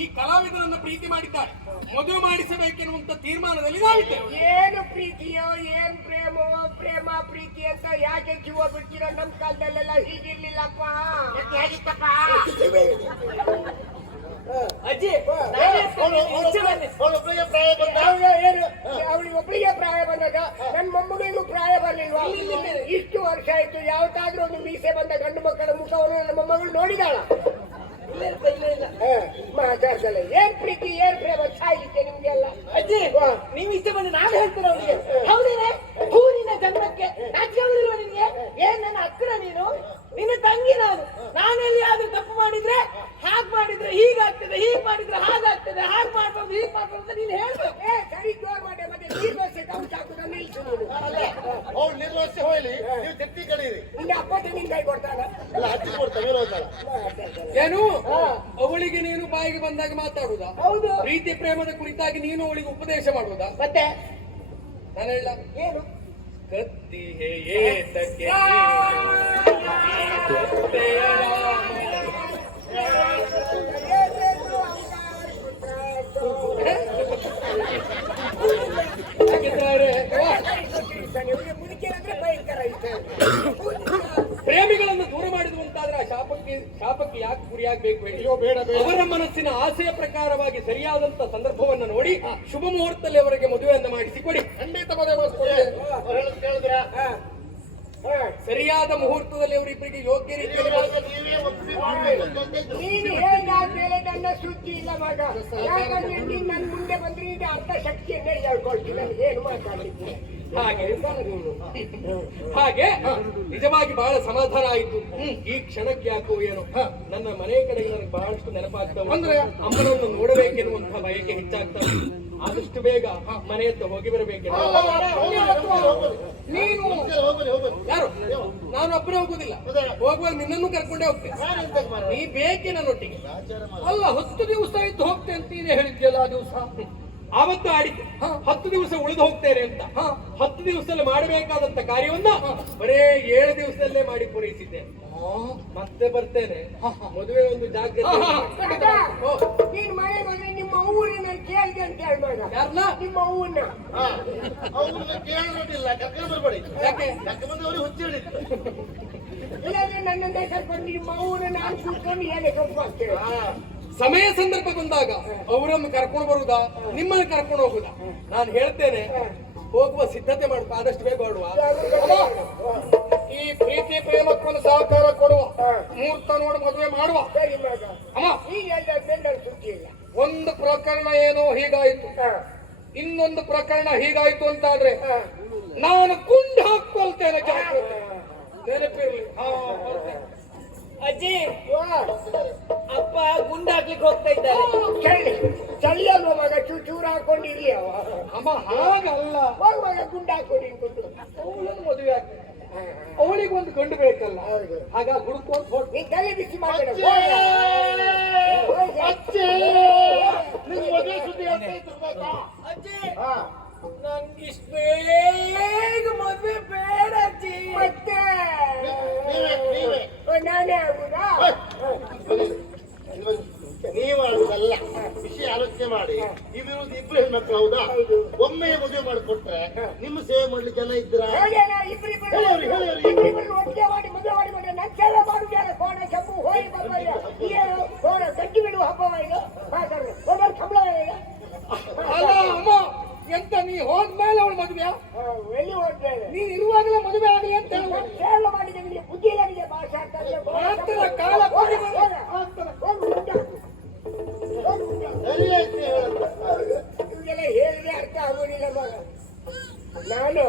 ಈ ಕಲಾವಿದರನ್ನ ಪ್ರೀತಿ ಮಾಡಿದ್ದಾರೆ. ಮದುವೆ ಮಾಡಿಸಬೇಕೆನ್ನುವಂತ ತೀರ್ಮಾನದಲ್ಲಿ ನಾವಿದ್ದೇವೆ. ಏನು ಪ್ರೀತಿಯೋ ಏನ್ ಪ್ರೇಮೋ, ಪ್ರೇಮ ಪ್ರೀತಿ ಅಂತ ಯಾಕೆ ಜೀವ ಬಿಡ್ತೀರೋ? ನಮ್ ಕಾಲದಲ್ಲೆಲ್ಲ ಹೀಗಿರ್ಲಿಲ್ಲಪ್ಪ. ಹೇಗಿತ್ತಪ್ಪ ಅಜ್ಜಿ? ಅವಳಿಗೆ ಒಬ್ಬಳಿಗೆ ಪ್ರಾಯ ಬಂದಾಗ ನನ್ ಮೊಮ್ಮಗಳಿಗೂ ಪ್ರಾಯ ಬರ್ಲಿಲ್ವಾ? ಇಷ್ಟು ವರ್ಷ ಆಯ್ತು, ಯಾವತ್ತಾದ್ರೂ ಒಂದು ಮೀಸೆ ಬಂದ ಗಂಡು ಮಕ್ಕಳ ಮುಖವನ್ನು ನನ್ನ ಮೊಮ್ಮಗಳು ನೋಡಿದಾಳ? ಮಾತಾಡ್ಸಲ್ಲ. ಏನ್ ಪ್ರೀತಿ ಏನ್ ಪ್ರೇಮ ಸಾಯ್ಲಿಕ್ಕೆ ನಿಮ್ಗೆಲ್ಲ? ಅಜ್ಜಿ ನೀವ್ ಇಷ್ಟ ಬಂದು ನಾನು ಹೇಳ್ತೇನೆ ಅವಳಿಗೆ. ಹೌದೇನೆ ಹೂವಿನ ಜನ್ಮಕ್ಕೆ ನಾಚಿರುವ ನಿನ್ಗೆ ಏನ್ ನನ್ನ ಹತ್ತಿರ ನೀನು, ನಿನ್ನ ತಂಗಿ ನಾನು. ನಾನೆಲ್ಲಿ ಆದ್ರೂ ತಪ್ಪು ಮಾಡಿದ್ರೆ ಹಾಗ್ ಮಾಡಿದ್ರೆ ಹೀಗಾಗ್ತದೆ, ಹೀಗ್ ಮಾಡಿದ್ರೆ ಹಾಗಾಗ್ತದೆ, ಹಾಗ್ ಮಾಡ್ಬಾರ್ದು ಹೀಗ್ ಮಾಡ್ಬಾರ್ದು ಅಂತ ನೀನ್ ಹೇಳ್ಬೇಕು. ಸರಿ ಜೋರ್ ಮಾಡಿ ಮತ್ತೆ ನಿರ್ವಹಿಸಿ ಕೌಂಟ್ ಹಾಕುದ ನಿಲ್ಸು ನೀನು. ಅವ್ಳು ನಿರ್ವಹಿಸಿ ಹೋಗ್ಲಿ, ನೀವು ತೆತ್ತಿ ಕಡೀರಿ. ನಿನ್ನ ಅಪ್ಪ ನಿನ್ ಕೈ ಕೊಡ್ತಾನ ಎಲ್ಲ ಹಚ್ಚಿ ಕೊಡ್ತಾರೆ. ಏನು ಅವಳಿಗೆ ನೀನು ಬಾಯಿಗೆ ಬಂದಾಗ ಮಾತಾಡುದಾ? ಹೌದು. ಪ್ರೀತಿ ಪ್ರೇಮದ ಕುರಿತಾಗಿ ನೀನು ಅವಳಿಗೆ ಉಪದೇಶ ಮಾಡುವುದಾ? ಮತ್ತೆ ನಾನು ಹೇಳ ಏನು ಕತ್ತಿ ಏತಕ್ಕೆ ಪ್ರೇಮಿಗಳನ್ನು ದೂರ ಮಾಡಿದುವಂತಾದ್ರೆ ಆ ಶಾಪಕ್ಕೆ ಯಾಕೆ ಗುರಿಯಾಗಬೇಕು ಹೇಳಿ? ಅವರ ಮನಸ್ಸಿನ ಆಸೆಯ ಪ್ರಕಾರವಾಗಿ ಸರಿಯಾದಂತ ಸಂದರ್ಭವನ್ನು ನೋಡಿ ಶುಭ ಮುಹೂರ್ತದಲ್ಲಿ ಅವರಿಗೆ ಮದುವೆಯನ್ನು ಮಾಡಿಸಿಕೊಡಿ. ಖಂಡಿತ ಮದುವೆ ಕೇಳಿದ್ರ ಸರಿಯಾದ ಮುಹೂರ್ತದಲ್ಲಿ ಅವರಿಬ್ಬರಿಗೆ ಯೋಗ್ಯ ರೀತಿಯಲ್ಲಿ ನೀನು ಹೇಳಿದಾದ್ಮೇಲೆ ನನ್ನ ಸುದ್ದಿ ಇಲ್ಲ ಮಗ. ಯಾಕಂದ್ರೆ ನೀನ್ ನನ್ ಮುಂದೆ ಬಂದ್ರೆ ಇದು ಅರ್ಧ ಶಕ್ತಿಯನ್ನೇ ಹೇಳ್ಕೊಳ್ತೀನಿ. ನನಗೆ ಏನು ಮಾತಾಡ್ಲಿಕ್ಕೆ ಹಾಗೆ ನಿಜವಾಗಿ ಬಹಳ ಸಮಾಧಾನ ಆಯಿತು. ಈ ಕ್ಷಣಕ್ಕೆ ಯಾಕೋ ಏನು ನನ್ನ ಮನೆ ಕಡೆಗೆ ನನಗೆ ಬಹಳಷ್ಟು ನೆನಪಾಗ್ತವೆ. ಅಂದ್ರೆ ಅಮ್ಮನನ್ನು ನೋಡಬೇಕೆನ್ನುವಂತಹ ಬಯಕೆ ಹೆಚ್ಚಾಗ್ತದೆ. ಆದಷ್ಟು ಬೇಗ ಮನೆಯತ್ತ ಹೋಗಿ ಬರಬೇಕೆಂದು. ನೀನು ಯಾರು? ನಾನು ಒಬ್ಬನೇ ಹೋಗುದಿಲ್ಲ. ಹೋಗುವಾಗ ನಿನ್ನನ್ನು ಕರ್ಕೊಂಡೇ ಹೋಗ್ತೇನೆ. ನೀ ಬೇಕೆ ನನ್ನೊಟ್ಟಿಗೆ ಅಲ್ಲ. 10 ದಿವಸ ಇದ್ದು ಹೋಗ್ತೇನೆ ಅಂತ ನೀನೇ ಹೇಳಿದ್ಯಲ್ಲ ಆ ದಿವಸ. ಆವತ್ತು ಆಡಿದ್ದೆ 10 ದಿವಸ ಉಳಿದು ಹೋಗ್ತೇನೆ ಅಂತ. 10 ದಿವಸದಲ್ಲಿ ಮಾಡಬೇಕಾದಂತ ಕಾರ್ಯವನ್ನ ಬರೇ 7 ದಿವಸದಲ್ಲೇ ಮಾಡಿ ಪೂರೈಸಿದ್ದೇನೆ. ಮತ್ತೆ ಬರ್ತೇನೆ. ಮದುವೆ ಒಂದು ಜಾಗ್ರತೆ. ನೀನ್ ಮನೆ ಬಂದ್ರೆ ನಿಮ್ಮ ಅವ್ವನ್ನ ನಾನು ಕೇಳಿದೆ ಅಂತ ಹೇಳ್ಬೇಡ. ಯಾರನ್ನ? ನಿಮ್ಮ ಅವ್ವನ್ನ. ಅವ್ರನ್ನ ಕೇಳೋದಿಲ್ಲ, ಕರ್ಕೊಂಡು ಬರ್ಬೇಡಿ. ಯಾಕೆ? ಕರ್ಕೊಂಡು ಅವ್ರಿಗೆ ಹುಚ್ಚಿ ಹಿಡಿತು. ಇಲ್ಲಾಂದ್ರೆ ನನ್ನನ್ನೇ ಕರ್ಕೊಂಡು ನಿಮ್ಮ ಅವ್ವನ್ನ ನಾನು ಕೂತ್ಕೊಂಡು ಹೇಗೆ ಸ್ವಲ್ಪ ಆಗ್ತೇವೆ. ಸಮಯ ಸಂದರ್ಭ ಬಂದಾಗ ಅವರನ್ನು ಕರ್ಕೊಂಡು ಬರುದಾ ನಿಮ್ಮನ್ನು ಕರ್ಕೊಂಡು ಹೋಗುದಾ? ನಾನು ಹೇಳ್ತೇನೆ, ಹೋಗುವ ಸಿದ್ಧತೆ ಮಾಡುವ. ಆದಷ್ಟು ಬೇಗ ಹೊರಡುವ. ಈ ಪ್ರೀತಿ ಪ್ರೇಮಕ್ಕೊಂದು ಸಹಕಾರ ಕೊಡುವ. ಮುಹೂರ್ತ ನೋಡಿ ಮದುವೆ ಮಾಡುವ. ಸರಿ ಮಗ. ಅಮ್ಮ ಈಗ ಹೇಳಿದಾದ್ಮೇಲೆ ನನ್ನ ಸುದ್ದಿ ಇಲ್ಲ. ಒಂದು ಪ್ರಕರಣ ಏನೋ ಹೀಗಾಯ್ತು, ಇನ್ನೊಂದು ಪ್ರಕರಣ ಹೀಗಾಯ್ತು ಅಂತಾದ್ರೆ ನಾನು ಗುಂಡು ಹಾಕೊಳ್ತೇನೆ. ನೆನಪಿರ್ಲಿ. ಅಜ್ಜಿ ಅಪ್ಪ ಗುಂಡು ಹಾಕ್ಲಿಕ್ಕೆ ಹೋಗ್ತಾ ಇದ್ದಾರೆ. ಚಳಿಯಲ್ವ ಮಗ? ಚೂರು ಹಾಕೊಂಡಿರ್ಲಿ ಅವ. ಅಮ್ಮ ಹಾಗಲ್ಲ. ಹೋಗುವಾಗ ಗುಂಡು ಹಾಕೊಂಡು ಅವಳನ್ನು ಮದುವೆ ಆಗ್ತದೆ. ಅವಳಿಗೆ ಒಂದು ಗಂಡು ಬೇಕಲ್ಲ. ಆಗ ಹುಡುಕೊಂಡು ಹೊರಟು. ನೀ ತಲೆ ಬಿಸಿ ಮಾತಾಡ. ಮದುವೆ ಸುದ್ದಿ ಹೇಳ್ತಾ ಇದ್ರು. ಅಜ್ಜಿ ನಂಗಿಷ್ಟು ಬೇಗ ಮದುವೆ ಬೇಡ ಅಜ್ಜಿ. ಮತ್ತೆ ನಾನೇ ಆಗುದಾ? ನೀವು ಆಡುದಲ್ಲ, ವಿಷಯ ಆಲೋಚನೆ ಮಾಡಿ. ಇವಿರುವುದು ಇಬ್ರು ಹೆಣ್ಮಕ್ಳು ಹೌದಾ? ಒಮ್ಮೆ ಮದುವೆ ಮಾಡಿಕೊಟ್ರೆ ನಿಮ್ಮ ಸೇವೆ ಮಾಡ್ಲಿಕ್ಕೆ ಜನ ಇದ್ರ? ಒಟ್ಟಿಗೆ ಮಾಡಿ ಮದುವೆ ಮಾಡಿ ಬಂದ್ರೆ ನನ್ನ ಸೇವೆ ಮಾಡುವುದಾರ. ಕೋಣ ಕೆಂಪು ಹೋಗಿ ಬರ್ಬಾರ್ದು. ಏನು ಕೋಣ ಗಟ್ಟಿ ಬಿಡುವ ಹಬ್ಬವ ಇದು? ಮಾತಾಡ್ರಿ ಒಂದೊಂದು ಸಂಬಳ ಈಗ. ಅಲ್ಲ ಅಮ್ಮ, ಎಂತ ನೀ ಹೋದ್ಮೇಲೆ ಅವಳು ಮದುವೆ? ಎಲ್ಲಿ ಹೋಗ್ತೇವೆ? ನೀನ್ ಇರುವಾಗಲೇ ಮದುವೆ ಆಗಲಿ ಅಂತ ಹೇಳುವ. ಸೇವೆ ಮಾಡಿದ ನಿಮಗೆ ಬುದ್ಧಿ ನನಗೆ ಭಾಷೆ ಆಗ್ತದೆ. ಕಾಲ ಸರಿ ಇವೆಲ್ಲ ಆಯ್ತು. ಹೇಳಿದ್ರೆ ಅರ್ಥ ಆಗೋದಿಲ್ಲ ಮಗ. ನಾನು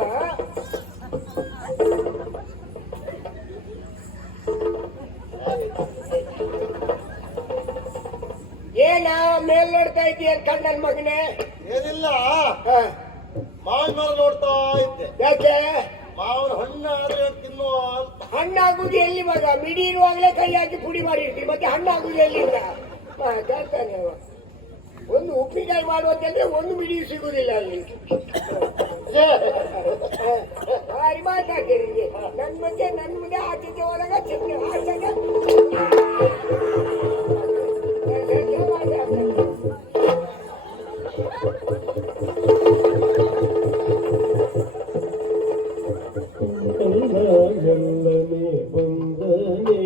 ಏನ ಮೇಲ್ ನೋಡ್ತಾ ಇದೀಯ ಕಣ್ಣನ್ ಮಗನೇ? ಏನಿಲ್ಲ, ಮಾವಿನ ಮರ ನೋಡ್ತಾ ಇದ್ದೆ. ಯಾಕೆ? ಮಾವಿನ ಹಣ್ಣಾದ್ರೆ ತಿನ್ನುವ. ಹಣ್ಣಾಗುದು ಎಲ್ಲಿ ಮಗ? ಮಿಡಿ ಇರುವಾಗಲೇ ಕೈ ಹಾಕಿ ಪುಡಿ ಮಾಡಿರ್ತೀವಿ, ಮತ್ತೆ ಹಣ್ಣಾಗುದು ಎಲ್ಲಿಂದ? ಮಾತಾಡ್ತಾನೆ ಅವ. ಒಂದು ಉಪ್ಪಿನಕಾಯಿ ಮಾಡುವಂತಂದ್ರೆ ಒಂದು ಮಿಡಿ ಸಿಗುದಿಲ್ಲ ಅಲ್ಲಿ. ಭಾರಿ ಮಾತಾಡ್ತೀರಿ ನಿಮಗೆ. ನನ್ ಮುಂದೆ ಆಚೆ ಹೋದಾಗ ಚೆನ್ನ ಮೆಲ್ಲನೆ ಬಂದನೆ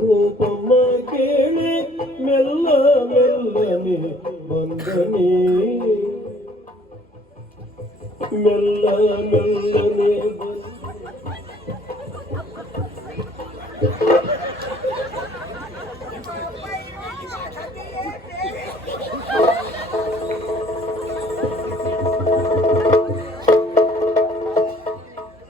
ರೂಪಮ್ಮ ಕೇಳಿ ಮೆಲ್ಲ ಮೆಲ್ಲನೆ ಬಂದನೆ ಮೆಲ್ಲ ಮೆಲ್ಲನೆ